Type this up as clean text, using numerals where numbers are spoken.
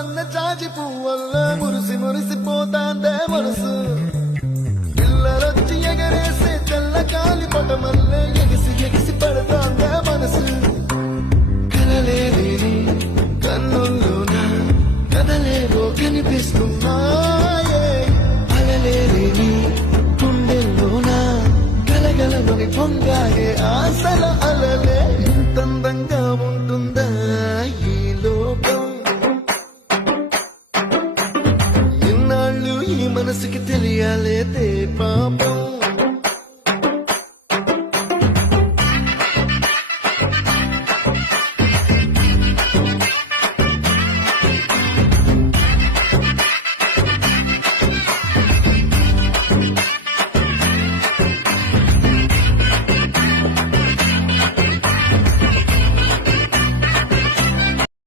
సన్న జాజి పువ్వల్ల మురిసి మురిసిపోతాందే మనసు పిల్లలొచ్చి ఎగరేసే తెల్ల కాలి పటమల్లే ఎగిసి ఎగిసి